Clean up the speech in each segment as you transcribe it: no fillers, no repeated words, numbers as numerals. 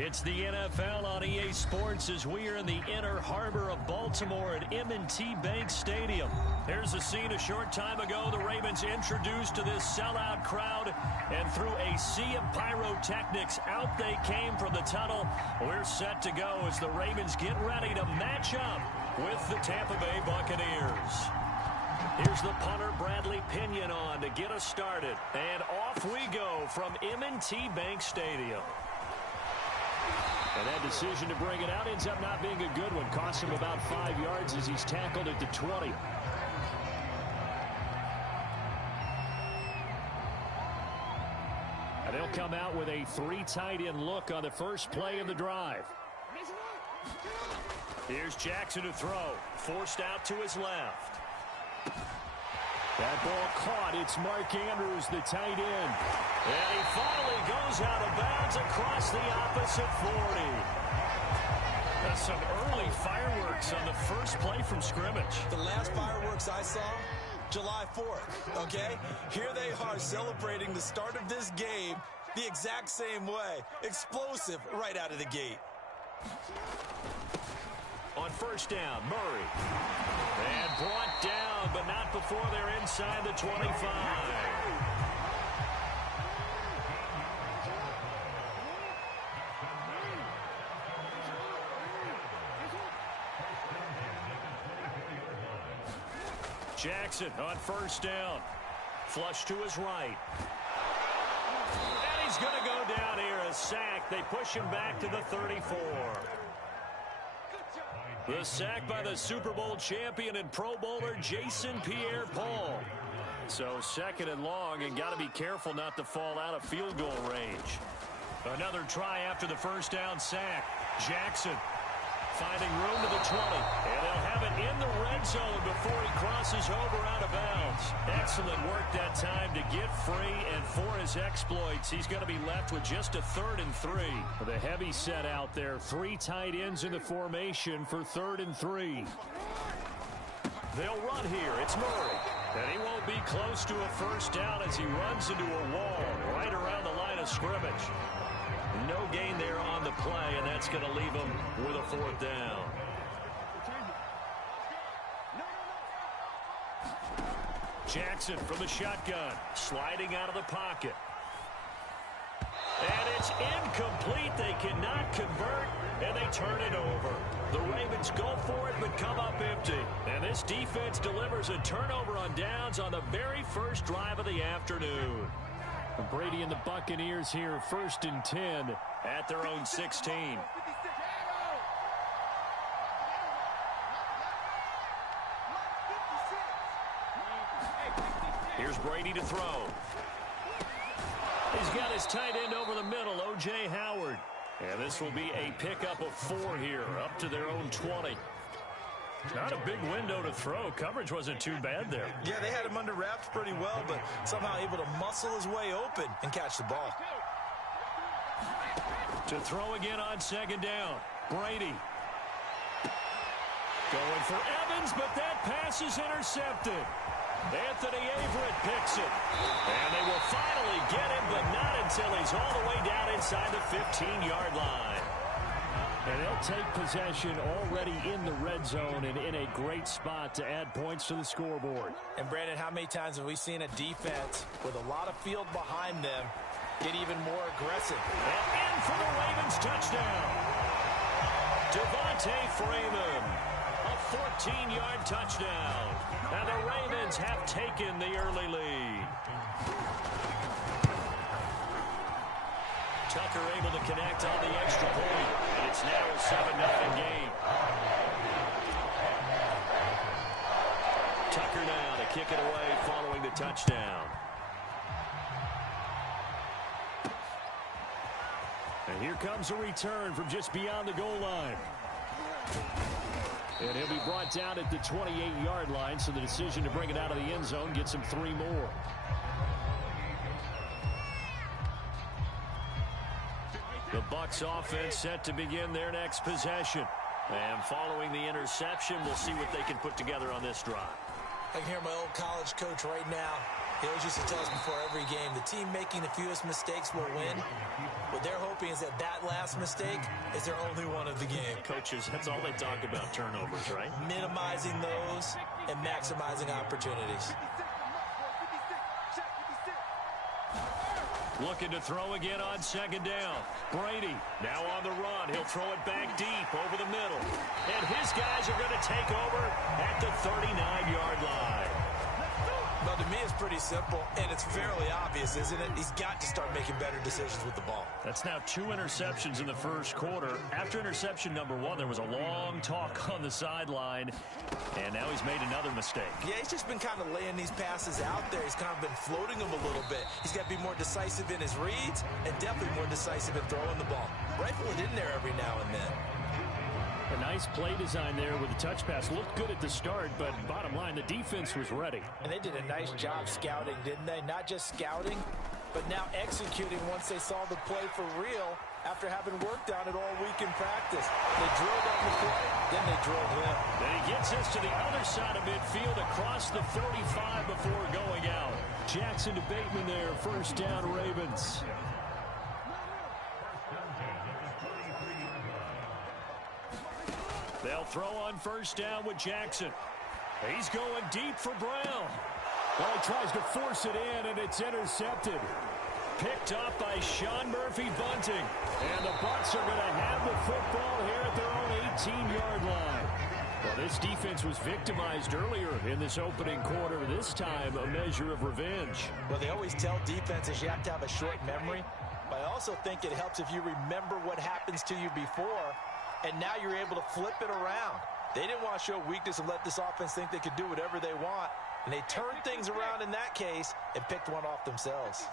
It's the NFL on EA Sports as we are in the inner harbor of Baltimore at M&T Bank Stadium. Here's a scene a short time ago. The Ravens introduced to this sellout crowd, and through a sea of pyrotechnics, out they came from the tunnel. We're set to go as the Ravens get ready to match up with the Tampa Bay Buccaneers. Here's the punter, Bradley Pinion, on to get us started. And off we go from M&T Bank Stadium. And that decision to bring it out ends up not being a good one. Cost him about 5 yards as he's tackled at the 20. And they'll come out with a 3 tight end look on the first play of the drive. Here's Jackson to throw. Forced out to his left. That ball caught. It's Mark Andrews, the tight end. And he finally goes out of bounds across the opposite 40. That's some early fireworks on the first play from scrimmage. The last fireworks I saw, July 4th, okay? Here they are celebrating the start of this game the exact same way. Explosive right out of the gate. On first down, Murray. And brought down, but not before they're inside the 25. Jackson on first down. Flush to his right. And he's going to go down here, a sack. They push him back to the 34. The sack by the Super Bowl champion and Pro Bowler Jason Pierre-Paul. So second and long, and got to be careful not to fall out of field goal range. Another try after the first down sack. Jackson finding room to the 20. And they'll have it in the red zone before he crosses over out of bounds. Excellent work that time to get free, and for his exploits, he's going to be left with just a 3rd and 3. The heavy set out there. 3 tight ends in the formation for 3rd and 3. They'll run here. It's Murray. And he won't be close to a first down as he runs into a wall right around the line of scrimmage. No gain there on the play, and that's going to leave him with a 4th down. Jackson from the shotgun, sliding out of the pocket. And it's incomplete. They cannot convert, and they turn it over. The Ravens go for it, but come up empty. And this defense delivers a turnover on downs on the very first drive of the afternoon. Brady and the Buccaneers here, 1st and 10 at their own 16. Here's Brady to throw. He's got his tight end over the middle, O.J. Howard. And this will be a pickup of 4 here, up to their own 20. Not a big window to throw. Coverage wasn't too bad there. Yeah, they had him under wraps pretty well, but somehow able to muscle his way open and catch the ball. To throw again on 2nd down. Brady. Going for Evans, but that pass is intercepted. Anthony Averett picks it. And they will finally get him, but not until he's all the way down inside the 15-yard line. And they'll take possession already in the red zone and in a great spot to add points to the scoreboard. And, Brandon, how many times have we seen a defense with a lot of field behind them get even more aggressive? And in for the Ravens touchdown. Devontae Freeman, a 14-yard touchdown. And the Ravens have taken the early lead. Tucker able to connect on the extra point. And it's now a 7-0 game. Tucker now to kick it away following the touchdown. And here comes a return from just beyond the goal line. And he'll be brought down at the 28-yard line, so the decision to bring it out of the end zone gets him 3 more. The Bucs offense set to begin their next possession. And following the interception, we'll see what they can put together on this drive. I can hear my old college coach right now. He always used to tell us before every game, the team making the fewest mistakes will win. What they're hoping is that that last mistake is their only one of the game. Coaches, that's all they talk about, turnovers, right? Minimizing those and maximizing opportunities. Looking to throw again on second down. Brady now on the run. He'll throw it back deep over the middle. And his guys are going to take over at the 39-yard line. Well, to me, it's pretty simple, and it's fairly obvious, isn't it? He's got to start making better decisions with the ball. That's now 2 interceptions in the first quarter. After interception number 1, there was a long talk on the sideline, and now he's made another mistake. Yeah, he's just been kind of laying these passes out there. He's kind of been floating them a little bit. He's got to be more decisive in his reads and definitely more decisive in throwing the ball. Rifle it in there every now and then. A nice play design there with the touch pass. Looked good at the start, but bottom line, the defense was ready. And they did a nice job scouting, didn't they? Not just scouting, but now executing once they saw the play for real after having worked on it all week in practice. They drilled on the play, then they drilled him. Then he gets us to the other side of midfield across the 35 before going out. Jackson to Bateman there, first down Ravens. They'll throw on first down with Jackson. He's going deep for Brown. Well, he tries to force it in, and it's intercepted. Picked up by Sean Murphy-Bunting. And the Bucs are going to have the football here at their own 18-yard line. Well, this defense was victimized earlier in this opening quarter. This time, a measure of revenge. Well, they always tell defenses you have to have a short memory. But I also think it helps if you remember what happens to you before, and now you're able to flip it around. They didn't want to show weakness and let this offense think they could do whatever they want. And they turned things around in that case and picked one off themselves.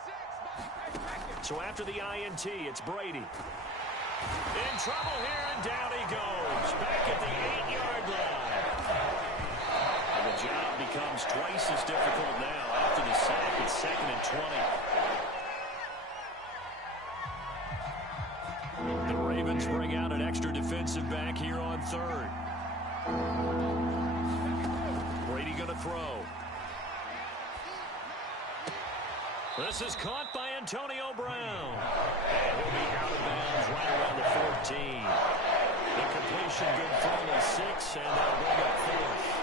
So after the INT, it's Brady. In trouble here, and down he goes. Back at the 8-yard line. And the job becomes twice as difficult now. After the sack, it's 2nd and 20. The Ravens bring out an extra defensive back here on 3rd. Brady going to throw. This is caught by Antonio Brown. And he'll be out of bounds right around the 14. The completion good for only 6, and they'll bring up 4th.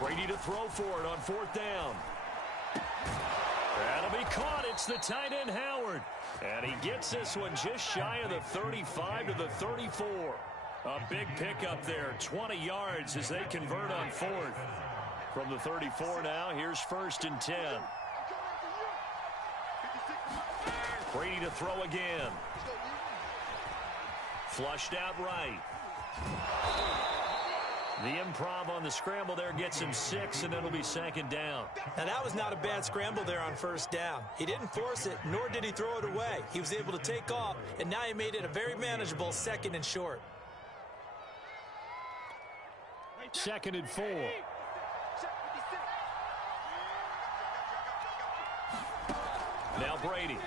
Brady to throw for it on 4th down. That'll be caught. It's the tight end Howard. And he gets this one just shy of the 35 to the 34. A big pickup there, 20 yards as they convert on 4th. From the 34 now, here's 1st and 10. Brady to throw again. Flushed out right. The improv on the scramble there gets him 6, and it'll be 2nd down. Now, that was not a bad scramble there on 1st down. He didn't force it, nor did he throw it away. He was able to take off, and now he made it a very manageable 2nd and short. 2nd and 4. Now Brady.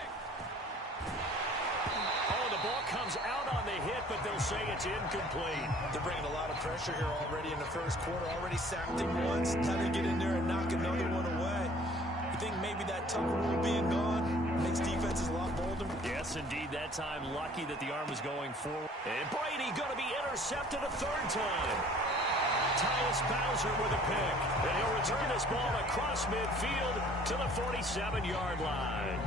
Oh, the ball comes out on the hit, but they'll say it's incomplete. They're bringing a lot of pressure here already in the first quarter. Already sacked him once. Now they get in there and knock another one away. You think maybe that Tucker rule being gone makes defenses a lot bolder? Yes, indeed. That time, lucky that the arm was going forward. And Brady going to be intercepted a 3rd time. Tyus Bowser with a pick. And he'll return this ball across midfield to the 47-yard line.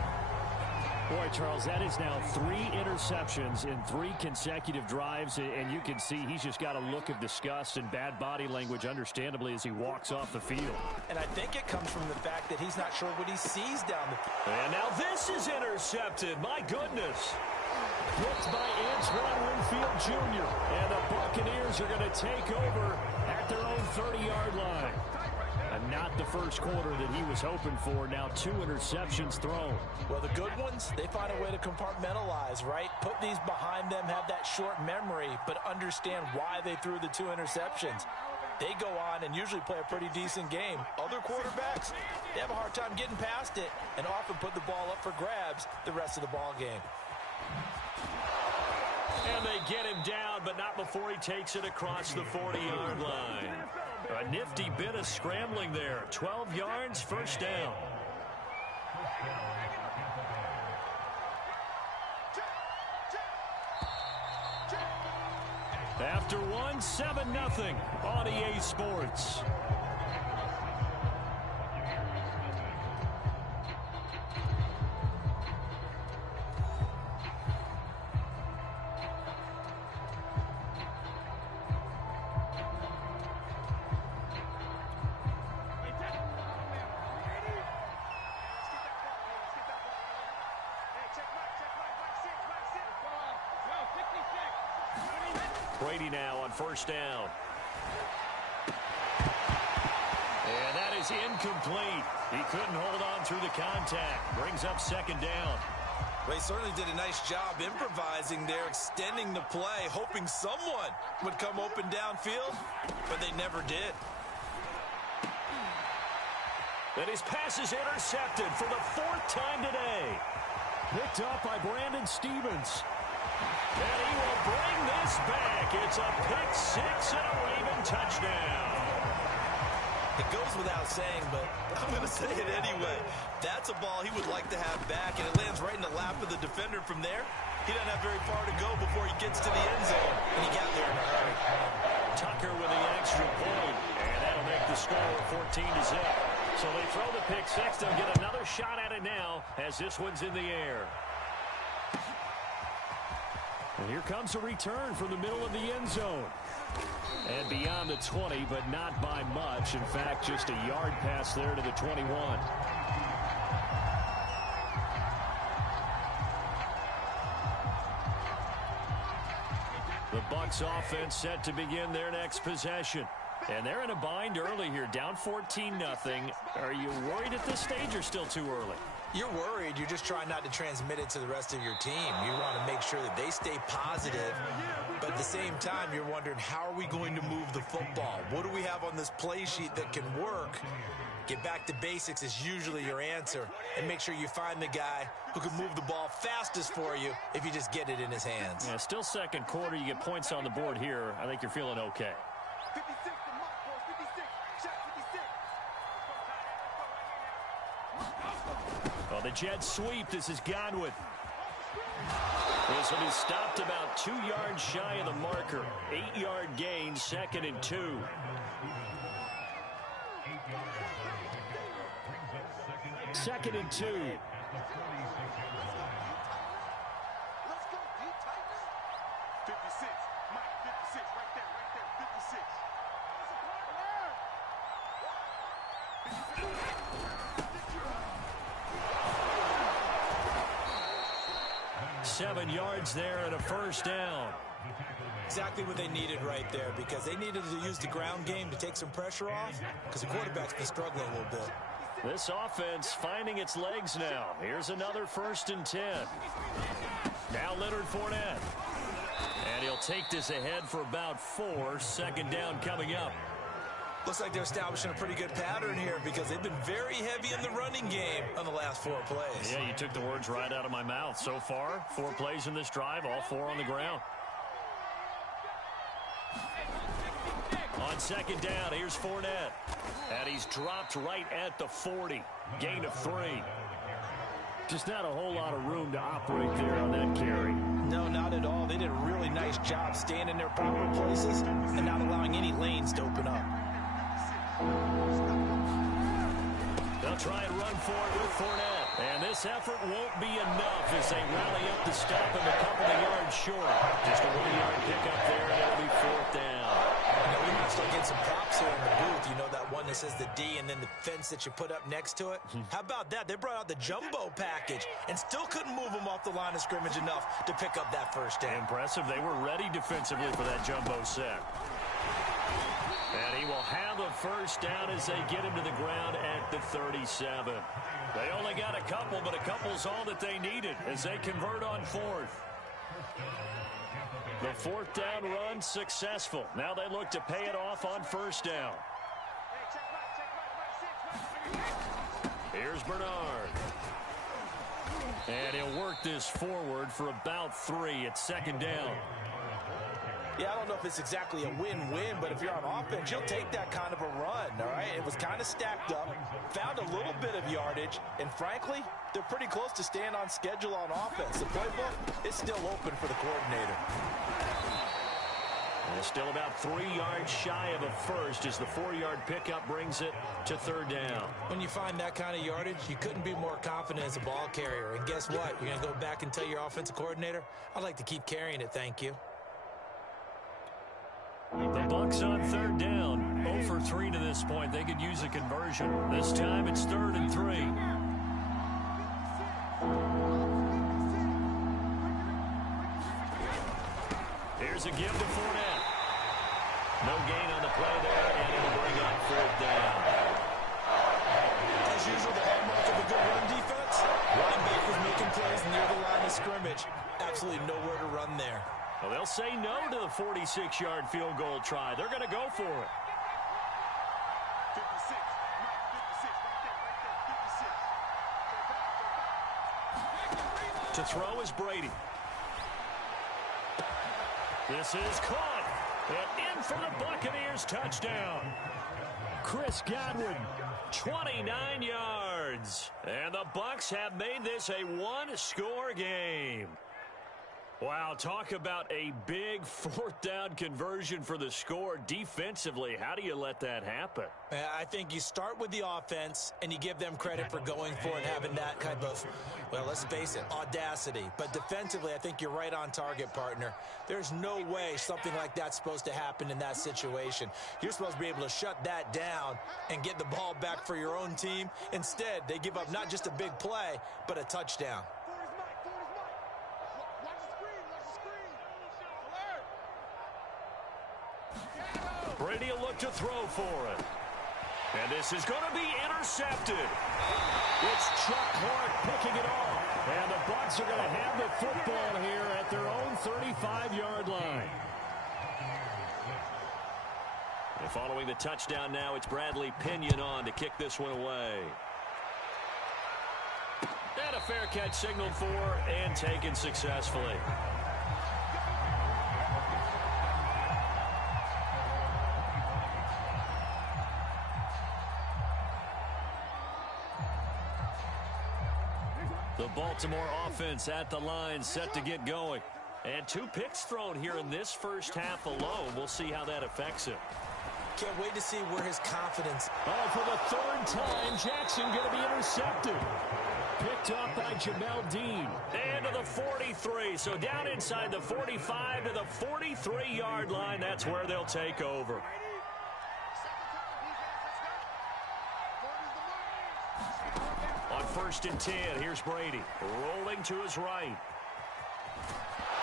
Boy, Charles, that is now 3 interceptions in 3 consecutive drives, and you can see he's just got a look of disgust and bad body language, understandably, as he walks off the field. And I think it comes from the fact that he's not sure what he sees down the field. And now this is intercepted. My goodness. Picked by Antoine Winfield Jr., and the Buccaneers are going to take over at their own 30-yard line. And not the first quarter that he was hoping for. Now 2 interceptions thrown. Well, the good ones, they find a way to compartmentalize, right? Put these behind them, have that short memory, but understand why they threw the 2 interceptions. they go on and usually play a pretty decent game. Other quarterbacks, they have a hard time getting past it and often put the ball up for grabs the rest of the ball game. And they get him down, but not before he takes it across the 40-yard line. A nifty bit of scrambling there. 12 yards, first down. After one, 7-0 on EA Sports. Brady now on first down. And that is incomplete. He couldn't hold on through the contact. Brings up second down. Well, he certainly did a nice job improvising there, extending the play, hoping someone would come open downfield, but they never did. And his pass is intercepted for the 4th time today. Picked up by Brandon Stevens. And he will bring this back. It's a pick six and a Raven touchdown. It goes without saying, but I'm going to say it anyway. That's a ball he would like to have back, and it lands right in the lap of the defender from there. He doesn't have very far to go before he gets to the end zone, and he got there in a hurry. Tucker with the extra point, and that'll make the score 14-0. So they throw the pick six. They'll get another shot at it now as this one's in the air. And here comes a return from the middle of the end zone. And beyond the 20, but not by much. In fact, just a yard pass there to the 21. The Bucs offense set to begin their next possession. And they're in a bind early here, down 14-0. Are you worried at this stage or still too early? You're worried. You're just trying not to transmit it to the rest of your team. You want to make sure that they stay positive. But at the same time, you're wondering, how are we going to move the football? What do we have on this play sheet that can work? Get back to basics is usually your answer. And make sure you find the guy who can move the ball fastest for you if you just get it in his hands. Yeah, still second quarter. You get points on the board here. I think you're feeling okay. 56. Well, the jet sweep. This is Godwin. This will be stopped about 2 yards shy of the marker. 8-yard gain, 2nd and 2. Second and 2. Let's go, D Titans. 56. Mike, 56. Right there. 56. Seven yards there and a first down. Exactly what they needed right there, because they needed to use the ground game to take some pressure off, because the quarterback's been struggling a little bit. This offense finding its legs now. Here's another 1st and 10. Now Leonard Fournette. And he'll take this ahead for about 4. Second down coming up. Looks like they're establishing a pretty good pattern here, because they've been very heavy in the running game on the last 4 plays. Yeah, you took the words right out of my mouth. So far, 4 plays in this drive, all 4 on the ground. On second down, here's Fournette. And he's dropped right at the 40. Gain of 3. Just not a whole lot of room to operate there on that carry. No, not at all. They did a really nice job staying in their proper places and not allowing any lanes to open up. They'll try and run for it with Fournette. And this effort won't be enough as they rally up to stop him a couple of yards short. Just a 1-yard pickup there, and it'll be 4th down. You know, we might start getting some props here in the booth. You know, that one that says the D and then the fence that you put up next to it? How about that? They brought out the jumbo package and still couldn't move them off the line of scrimmage enough to pick up that first down. Impressive. They were ready defensively for that jumbo set. And he will have a first down as they get him to the ground at the 37. They only got a couple, but a couple's all that they needed as they convert on 4th. The fourth down run successful. Now they look to pay it off on first down. Here's Bernard. And he'll work this forward for about 3. It's second down. Yeah, I don't know if it's exactly a win-win, but if you're on offense, you'll take that kind of a run, all right? It was kind of stacked up, found a little bit of yardage, and frankly, they're pretty close to staying on schedule on offense. The playbook is still open for the coordinator. And it's still about 3 yards shy of a first as the 4-yard pickup brings it to third down. When you find that kind of yardage, you couldn't be more confident as a ball carrier. And guess what? You're going to go back and tell your offensive coordinator, I'd like to keep carrying it, thank you. The Bucs on third down. 0 for 3 to this point. They could use a conversion. This time it's 3rd and 3. Here's a give to Fournette. No gain on the play there, and it'll bring up 4th down. As usual, the hallmark of a good run defense, linebackers making plays near the line of scrimmage. Absolutely nowhere to run there. Well, they'll say no to the 46-yard field goal try. They're going to go for it. 56. Mike, 56. Right there, 56. To throw is Brady. This is caught. And in for the Buccaneers touchdown. Chris Godwin, 29 yards. And the Bucs have made this a one-score game. Wow, talk about a big 4th down conversion for the score. Defensively, how do you let that happen? I think you start with the offense, and you give them credit for going for it and having that kind of, well, let's face it, audacity. But defensively, I think you're right on target, partner. There's no way something like that's supposed to happen in that situation. You're supposed to be able to shut that down and get the ball back for your own team. Instead, they give up not just a big play, but a touchdown. Brady will look to throw for it. And this is going to be intercepted. It's Chuck Clark picking it off. And the Bucs are going to have the football here at their own 35-yard line. And following the touchdown now, it's Bradley Pinion on to kick this one away. And a fair catch signaled for and taken successfully. The Baltimore offense at the line, set to get going. And 2 picks thrown here in this first half alone. We'll see how that affects him. Can't wait to see where his confidence. Oh, for the 3rd time, Jackson going to be intercepted. Picked up by Jamel Dean. And to the 43. So down inside the 45 to the 43-yard line. That's where they'll take over. On 1st and 10, here's Brady. Rolling to his right.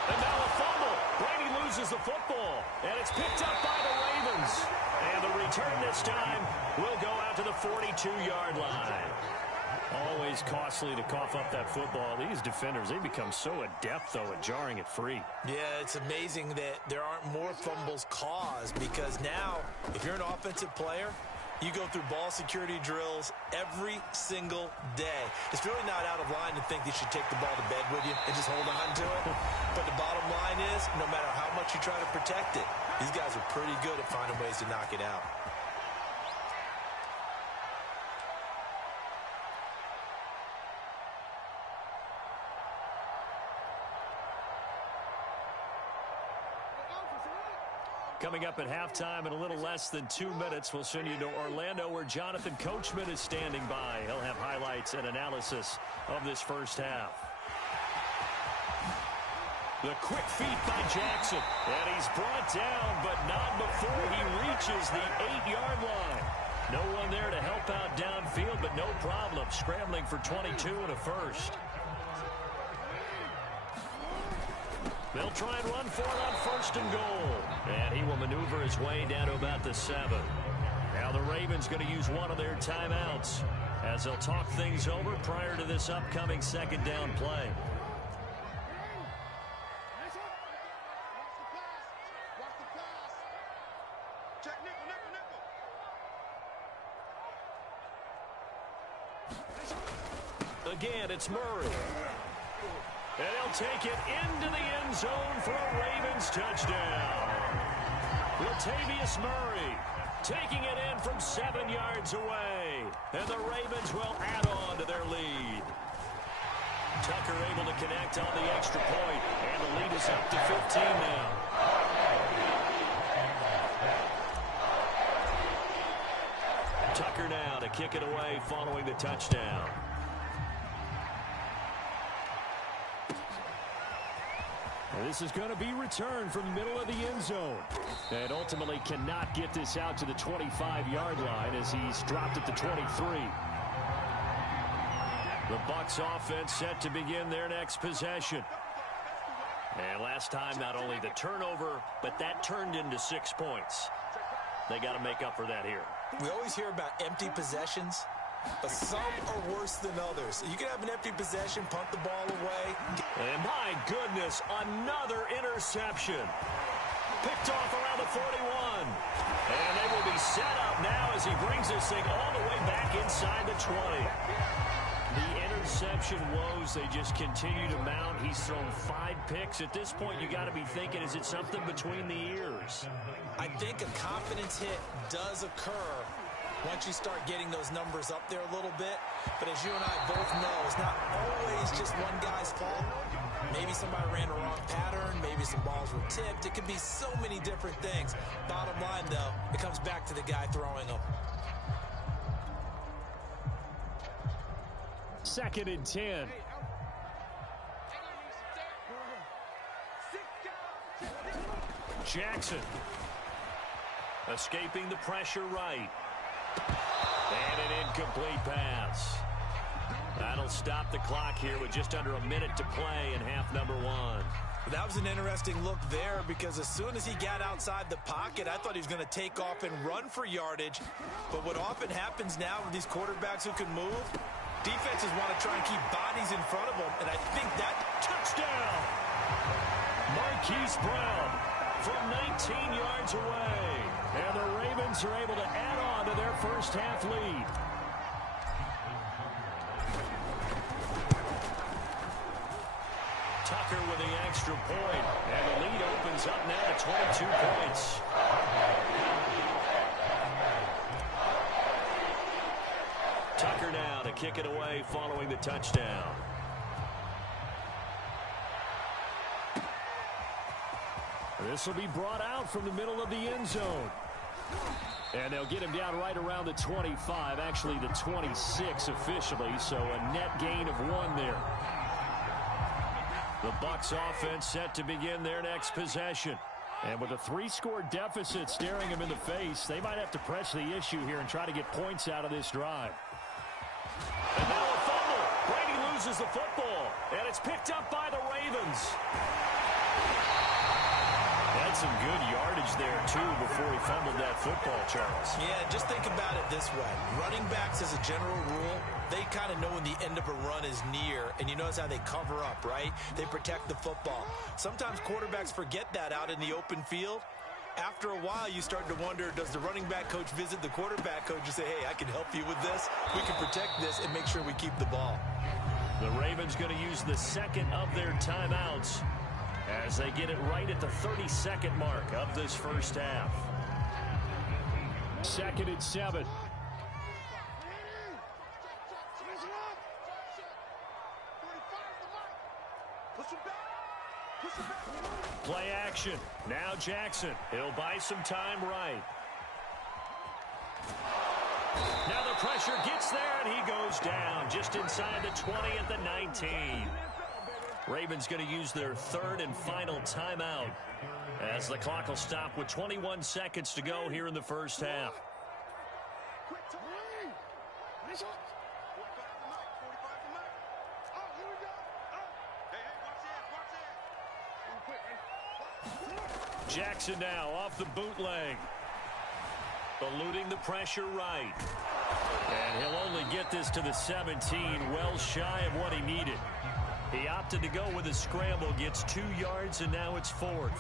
And now a fumble. Brady loses the football. And it's picked up by the Ravens. And the return this time will go out to the 42-yard line. Always costly to cough up that football. These defenders, they become so adept, though, at jarring it free. Yeah, it's amazing that there aren't more fumbles caused because now, if you're an offensive player, you go through ball security drills every single day. It's really not out of line to think that you should take the ball to bed with you and just hold on to it. But the bottom line is, no matter how much you try to protect it, these guys are pretty good at finding ways to knock it out. Coming up at halftime in a little less than 2 minutes, we'll send you to Orlando where Jonathan Coachman is standing by. He'll have highlights and analysis of this first half. The quick feet by Jackson. And he's brought down, but not before he reaches the 8-yard line. No one there to help out downfield, but no problem. Scrambling for 22 and a first. They'll try and run for it on 1st and goal. And he will maneuver his way down to about the 7. Now the Ravens going to use one of their timeouts as they'll talk things over prior to this upcoming 2nd down play. Check nickel, nickel, nickel. Again, it's Murray. And he'll take it into the end zone for a Ravens touchdown. Latavius Murray taking it in from 7 yards away. And the Ravens will add on to their lead. Tucker able to connect on the extra point, and the lead is up to 15 now. Tucker now to kick it away following the touchdown. And this is going to be returned from the middle of the end zone. And ultimately cannot get this out to the 25-yard line as he's dropped at the 23. The Bucs offense set to begin their next possession. And last time, not only the turnover, but that turned into 6 points. They got to make up for that here. We always hear about empty possessions, but some are worse than others. You can have an empty possession, punt the ball away. And my goodness, another interception. Picked off around the 41. And they will be set up now as he brings this thing all the way back inside the 20. The interception woes, they just continue to mount. He's thrown 5 picks. At this point, you got to be thinking, is it something between the ears? I think a confidence hit does occur once you start getting those numbers up there a little bit. But as you and I both know, it's not always just one guy's fault. Maybe somebody ran a wrong pattern. Maybe some balls were tipped. It could be so many different things. Bottom line, though, it comes back to the guy throwing them. 2nd and 10. Jackson escaping the pressure right. And an incomplete pass. That'll stop the clock here with just under a minute to play in half number 1. That was an interesting look there because as soon as he got outside the pocket, I thought he was going to take off and run for yardage. But what often happens now with these quarterbacks who can move, defenses want to try and keep bodies in front of them, and I think that touchdown. Marquise Brown from 19 yards away. And the Ravens are able to add on to their first half lead. Tucker with the extra point, and the lead opens up now to 22 points. Tucker now to kick it away following the touchdown. This will be brought out from the middle of the end zone. And they'll get him down right around the 25, actually the 26 officially, so a net gain of 1 there. The Bucs offense set to begin their next possession. And with a 3-score deficit staring him in the face, they might have to press the issue here and try to get points out of this drive. And now a fumble. Brady loses the football, and it's picked up by the Ravens. Had some good yardage there, too, before he fumbled that football, Charles. Yeah, just think about it this way. Running backs, as a general rule, they kind of know when the end of a run is near, and you notice how they cover up, right? They protect the football. Sometimes quarterbacks forget that out in the open field. After a while, you start to wonder, does the running back coach visit the quarterback coach and say, hey, I can help you with this, we can protect this, and make sure we keep the ball. The Ravens going to use the second of their timeouts as they get it right at the 30-second mark of this first half. 2nd and 7. Play action. Now Jackson. He'll buy some time right. Now the pressure gets there, and he goes down just inside the 20 at the 19. Ravens going to use their 3rd and final timeout as the clock will stop with 21 seconds to go here in the first half. Jackson now off the bootleg. Eluding the pressure right. And he'll only get this to the 17, well shy of what he needed. He opted to go with a scramble, gets 2 yards, and now it's 4th.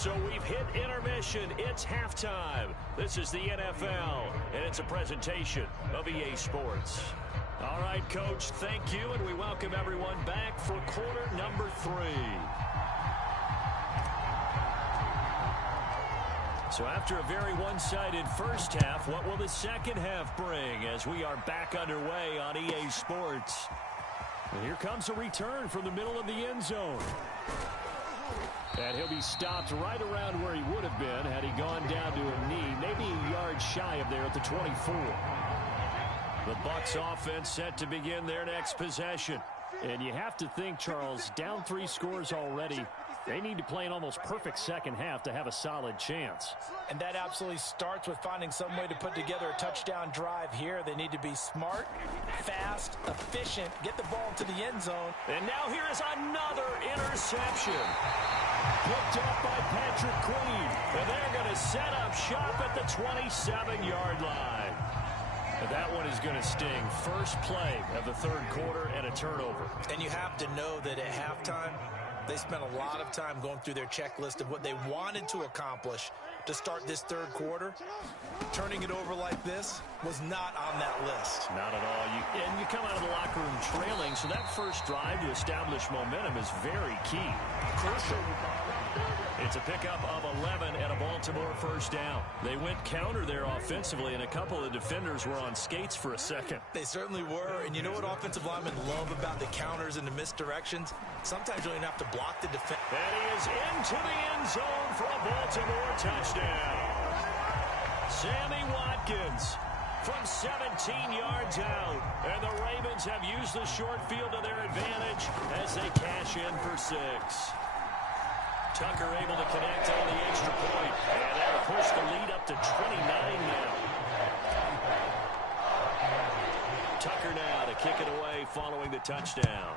So we've hit intermission. It's halftime. This is the NFL, and it's a presentation of EA Sports. All right, Coach, thank you, and we welcome everyone back for quarter number 3. So after a very one-sided first half, what will the second half bring as we are back underway on EA Sports? And here comes a return from the middle of the end zone. And he'll be stopped right around where he would have been had he gone down to a knee, maybe a yard shy of there at the 24. The Bucs offense set to begin their next possession. And you have to think, Charles, down 3 scores already. They need to play an almost perfect second half to have a solid chance. And that absolutely starts with finding some way to put together a touchdown drive here. They need to be smart, fast, efficient, get the ball to the end zone. And now here is another interception. Picked up by Patrick Queen. And they're going to set up shop at the 27-yard line. And that one is going to sting. First play of the third quarter and a turnover. And you have to know that at halftime, they spent a lot of time going through their checklist of what they wanted to accomplish to start this third quarter. Turning it over like this was not on that list. Not at all. You come out of the locker room trailing, so that first drive to establish momentum is very key. Crucial. It's a pickup of 11 and a Baltimore first down. They went counter there offensively, and a couple of defenders were on skates for a second. They certainly were, and you know what offensive linemen love about the counters and the misdirections? Sometimes you don't even have to block the defense. And he is into the end zone for a Baltimore touchdown. Sammy Watkins from 17 yards out. And the Ravens have used the short field to their advantage as they cash in for 6. Tucker able to connect on the extra point. And that'll push the lead up to 29 now. Tucker now to kick it away following the touchdown.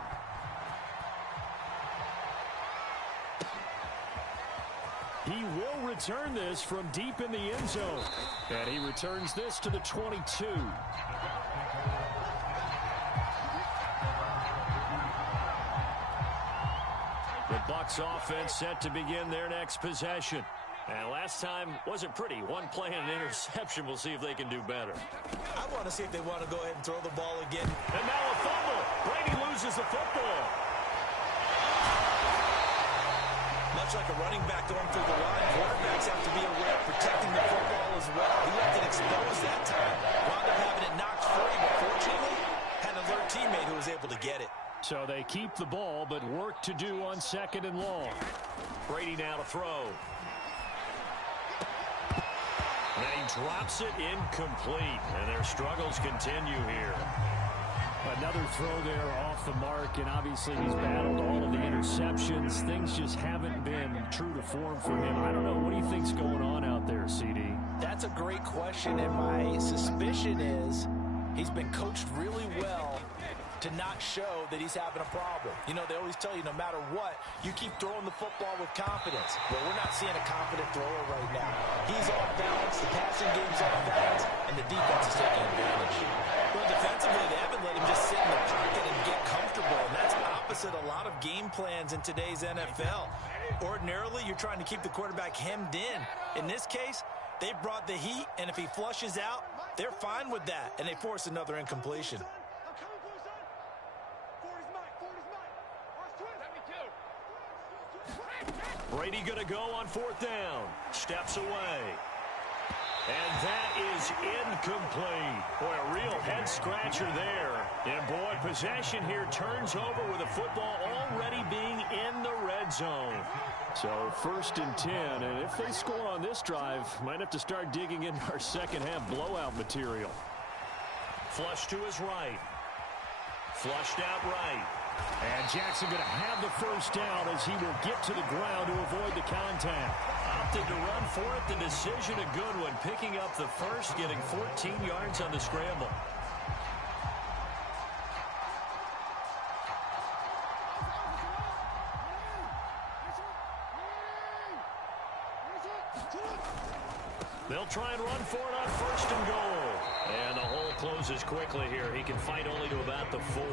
He will return this from deep in the end zone. And he returns this to the 22. The Bucs offense set to begin their next possession. And last time wasn't pretty. One play and an interception. We'll see if they can do better. I want to see if they want to go ahead and throw the ball again. And now a fumble. Brady loses the football. Much like a running back going through the line, quarterbacks have to be aware of protecting the football as well. He left it exposed that time. Wound up having it knocked free, but fortunately, had an alert teammate who was able to get it. So they keep the ball, but work to do on second and long. Brady now to throw. And he drops it incomplete. And their struggles continue here. Another throw there off the mark, and obviously he's battled all of the interceptions. Things just haven't been true to form for him. I don't know. What do you think's going on out there, CD? That's a great question, and my suspicion is he's been coached really well to not show that he's having a problem. You know, they always tell you no matter what, you keep throwing the football with confidence. Well, we're not seeing a confident thrower right now. He's off balance, the passing game's off balance, and the defense is taking advantage. Well, defensively, they haven't let him just sit in the pocket and get comfortable, and that's opposite a lot of game plans in today's NFL. Ordinarily, you're trying to keep the quarterback hemmed in. In this case, they brought the heat, and if he flushes out, they're fine with that, and they force another incompletion. Brady going to go on 4th down. Steps away. And that is incomplete. Boy, a real head-scratcher there. And, boy, possession here turns over with the football already being in the red zone. So 1st and 10, and if they score on this drive, might have to start digging into our second-half blowout material. Flush to his right. Flushed out right. And Jackson going to have the first down as he will get to the ground to avoid the contact. Opted to run for it. The decision a good one. Picking up the first, getting 14 yards on the scramble. They'll try and run for it on 1st and goal. And the hole closes quickly here. He can fight only to about the 4.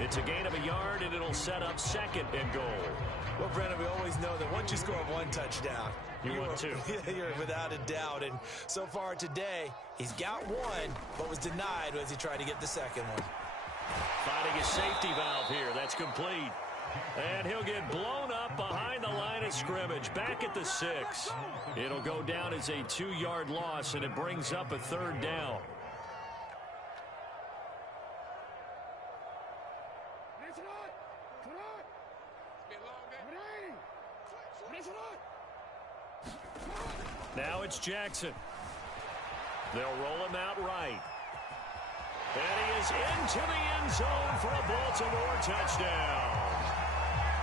It's a gain of a yard, and it'll set up 2nd and goal. Well, Brennan, we always know that once you score 1 touchdown, you win 2. You're without a doubt. And so far today, he's got 1, but was denied as he tried to get the 2nd one. Finding a safety valve here. That's complete. And he'll get blown up behind the line of scrimmage. Back at the 6. It'll go down as a 2-yard loss, and it brings up a 3rd down. Now it's Jackson. They'll roll him out right. And he is into the end zone for a Baltimore touchdown.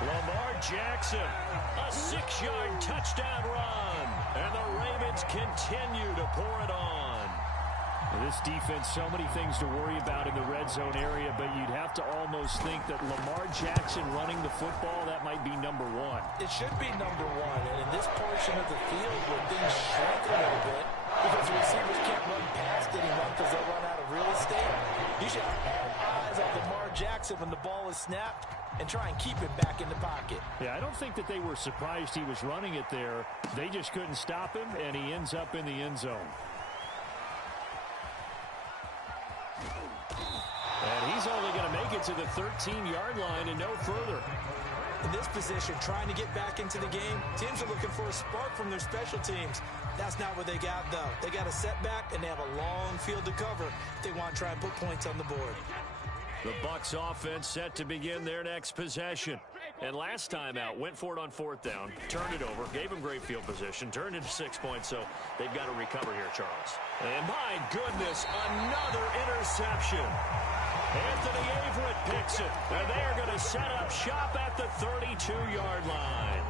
Lamar Jackson, a 6-yard touchdown run. And the Ravens continue to pour it on. This defense, so many things to worry about in the red zone area, but you'd have to almost think that Lamar Jackson running the football, that might be number 1. It should be number 1, and in this portion of the field where things shrink a little bit, because the receivers can't run past anyone because they'll run out of real estate, you should have all eyes on Lamar Jackson when the ball is snapped and try and keep him back in the pocket. Yeah, I don't think that they were surprised he was running it there. They just couldn't stop him, and he ends up in the end zone. And he's only going to make it to the 13-yard line and no further. In this position, trying to get back into the game, teams are looking for a spark from their special teams. That's not what they got, though. They got a setback, and they have a long field to cover if they want to try and put points on the board. The Bucs offense set to begin their next possession. And last time out, went for it on 4th down, turned it over, gave them great field position, turned into 6 points, so they've got to recover here, Charles. And my goodness, another interception. Anthony Averett picks it, and they are going to set up shop at the 32-yard line.